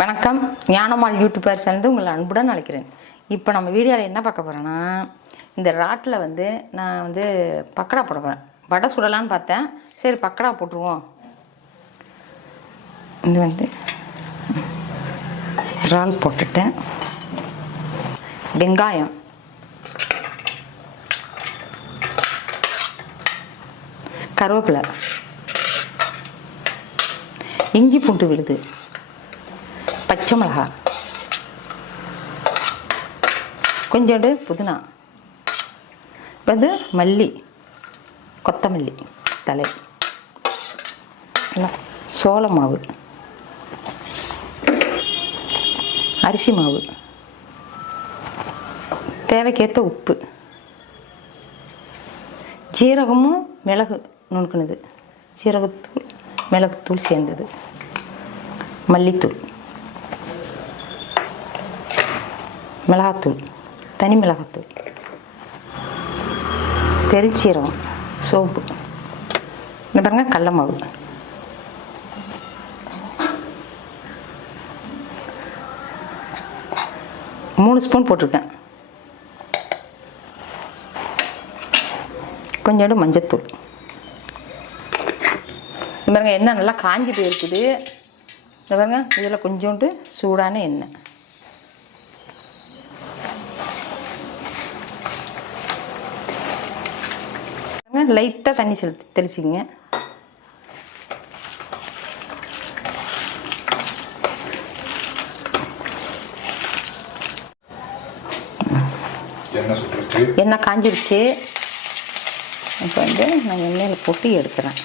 வணக்கம். ஞானம்மாள் யூடியூபர் சேர்ந்து உங்களை அன்புடன் அழைக்கிறேன். இப்போ நம்ம வீடியோவில் என்ன பார்க்க போகிறேன்னா, இந்த ராட்டில் நான் பக்கடா போட போகிறேன். வடை சுடலான்னு பார்த்தேன், சரி பக்கடா போட்டுருவோம். இது இறால் போட்டுட்டேன். வெங்காயம், கருவேப்பிலை, இஞ்சி பூண்டு விழுது, பச்சை மிளகாய், கொஞ்சோண்டு புதினா, மல்லி, கொத்தமல்லி தலை, சோள மாவு, அரிசி மாவு, தேவைக்கேற்ற உப்பு, ஜீரகமும் மிளகு நுணுக்குனது, ஜீரகத்தூள் மிளகுத்தூள் சேர்ந்தது, மல்லித்தூள், மிளகாத்தூள், தனி மிளகாத்தூள், பெருஞ்சீரகம், சோப்பு, இந்த பாருங்க கடல மாவு, மூணு ஸ்பூன் போட்டிருக்கேன். கொஞ்சோண்டு மஞ்சத்தூள். இந்த பாருங்க எண்ணெய் நல்லா காஞ்சிட்டு இருக்குது. இந்த பாருங்க இதில் கொஞ்சோண்டு சூடான எண்ணெய், லைட்டாக தண்ணி தெளிச்சிக்கங்க. எண்ணெய் காஞ்சிருச்சு. இப்போ நான் எண்ணெயில் போட்டு எடுக்கிறேன்.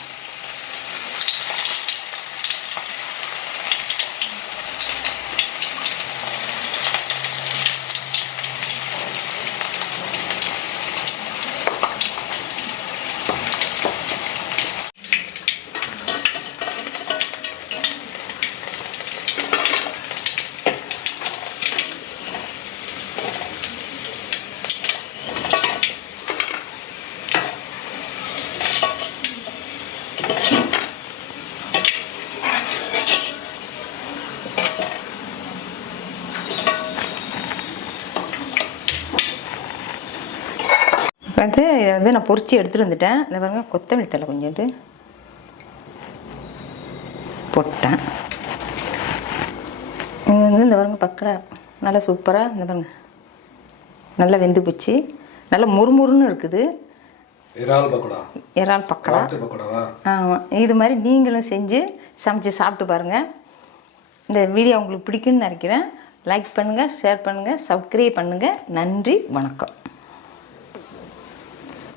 நான் பொரிச்சு எடுத்துகிட்டு வந்துட்டேன். இந்த பாருங்க கொத்தமல்லி தழை கொஞ்சோண்டு போட்டேன். இது இந்த பாருங்க பக்கடா நல்லா சூப்பராக, இந்த பாருங்க நல்லா வெந்து போச்சு, நல்லா முறுமுறுன்னு இருக்குது. இறால் பக்கடா. ஆமாம், இது மாதிரி நீங்களும் செஞ்சு சமைச்சு சாப்பிட்டு பாருங்கள். இந்த வீடியோ உங்களுக்கு பிடிக்குன்னு நினைக்கிறேன். லைக் பண்ணுங்கள், ஷேர் பண்ணுங்கள், சப்ஸ்கிரைப் பண்ணுங்கள். நன்றி, வணக்கம்.